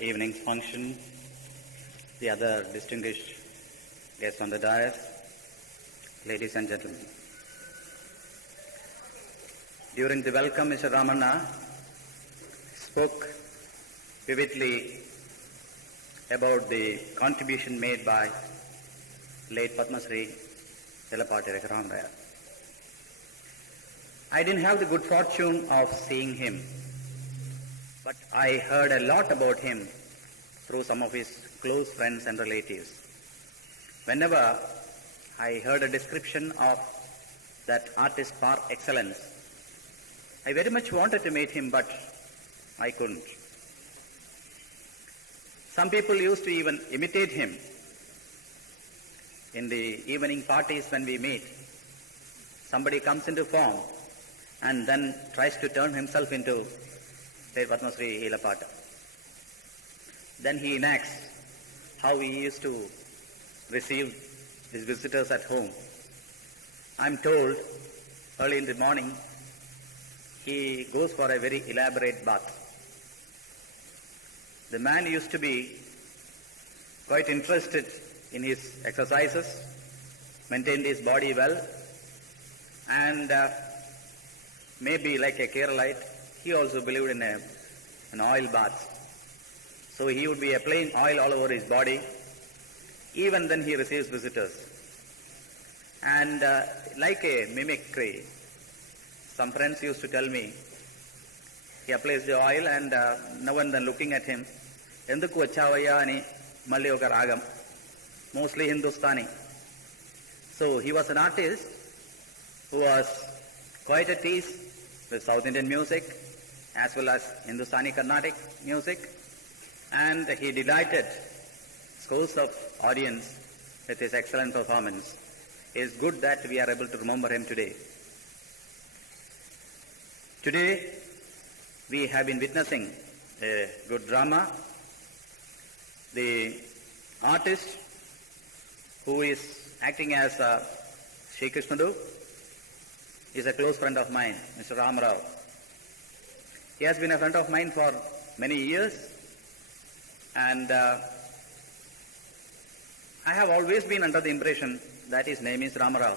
evening's function, the other distinguished guests on the dais, ladies and gentlemen. During the welcome, Mr. Ramanna spoke vividly about the contribution made by late Padma Shri Yellapati Raghuram. I didn't have the good fortune of seeing him, but I heard a lot about him through some of his close friends and relatives. Whenever I heard a description of that artist par excellence, I very much wanted to meet him, but I couldn't. Some people used to even imitate him. In the evening parties when we meet, somebody comes into form and then tries to turn himself into Sri Padma Shri Yellapati. Then he enacts how he used to receive his visitors at home. I'm told early in the morning he goes for a very elaborate bath. The man used to be quite interested in his exercises, maintained his body well, and maybe like a Keralite, he also believed in an oil bath. So he would be applying oil all over his body. Even then he receives visitors. And like a mimicry, some friends used to tell me, he applies the oil and now and then looking at him, Enduku vachavaya ani malli oka ragam, mostly Hindustani. So he was an artist who was quite at ease with South Indian music as well as Hindustani Carnatic music, and he delighted scores of audience with his excellent performance. It is good that we are able to remember him today. Today we have been witnessing a good drama. The artist who is acting as Sri Krishnadu is a close friend of mine, Mr. Ramarao. He has been a friend of mine for many years, and I have always been under the impression that his name is Ramarao.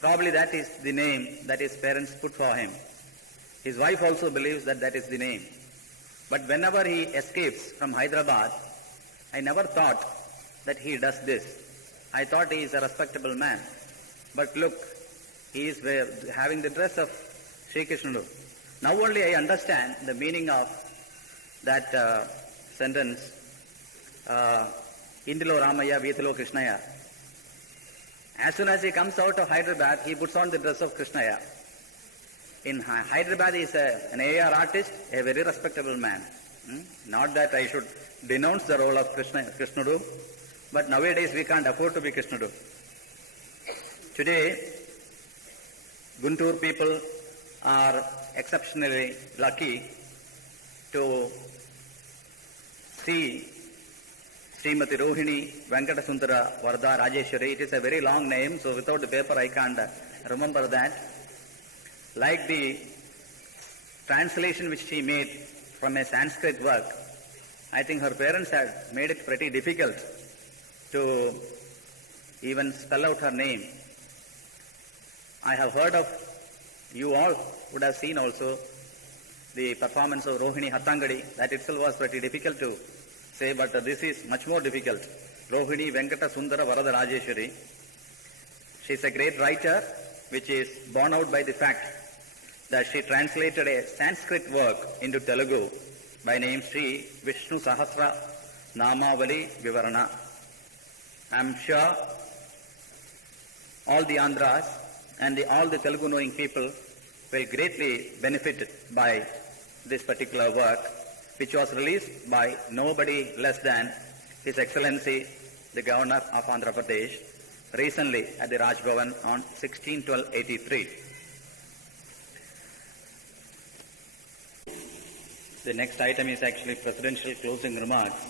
Probably that is the name that his parents put for him. His wife also believes that that is the name. But whenever he escapes from Hyderabad, I never thought that he does this. I thought he is a respectable man. But look, he is having the dress of Sri Krishnadu. Now only I understand the meaning of that sentence, Indilo Ramaya, Veethilo Krishnaya. As soon as he comes out of Hyderabad, he puts on the dress of Krishnaya. In Hyderabad, he is an AR artist, a very respectable man. Not that I should denounce the role of Krishnadu, but nowadays we can't afford to be Krishnadu. Today, Guntur people are exceptionally lucky to see Srimati Rohini Venkata Sundara Varda Rajeshwari. It is a very long name, so without the paper I can't remember that. Like the translation which she made from a Sanskrit work, I think her parents had made it pretty difficult to even spell out her name. I have heard of, you all would have seen also, the performance of Rohini Hattangadi. That itself was pretty difficult to say, but this is much more difficult. Rohini Venkata Sundara Varada Rajeshwari. She is a great writer, which is borne out by the fact that she translated a Sanskrit work into Telugu by name Sri Vishnu Sahasra Namavali Vivarana. I am sure all the Andhras and all the Telugu knowing people will greatly benefit by this particular work, which was released by nobody less than His Excellency the Governor of Andhra Pradesh recently at the Raj Bhavan on 16/12/83. The next item is actually presidential closing remarks.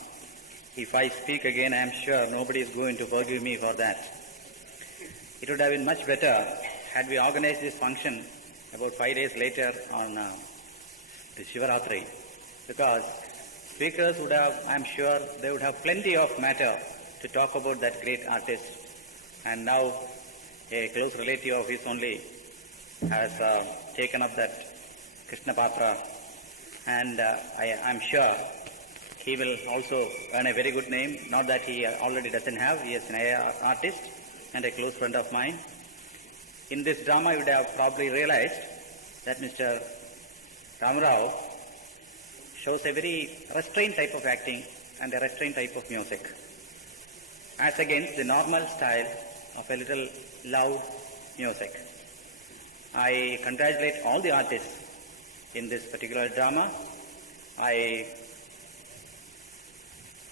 If I speak again, I am sure nobody is going to forgive me for that. It would have been much better had we organized this function about 5 days later on the Shivaratri, because speakers would have, I'm sure, they would have plenty of matter to talk about that great artist. And now a close relative of his only has taken up that Krishna Patra, and I'm sure he will also earn a very good name. Not that he already doesn't have. He is an artist and a close friend of mine. In this drama, you would have probably realized that Mr. Ramarao shows a very restrained type of acting and a restrained type of music, as against the normal style of a little loud music. I congratulate all the artists in this particular drama. I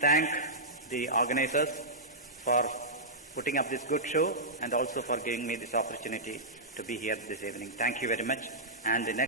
thank the organizers for putting up this good show and also for giving me this opportunity to be here this evening. Thank you very much. And the next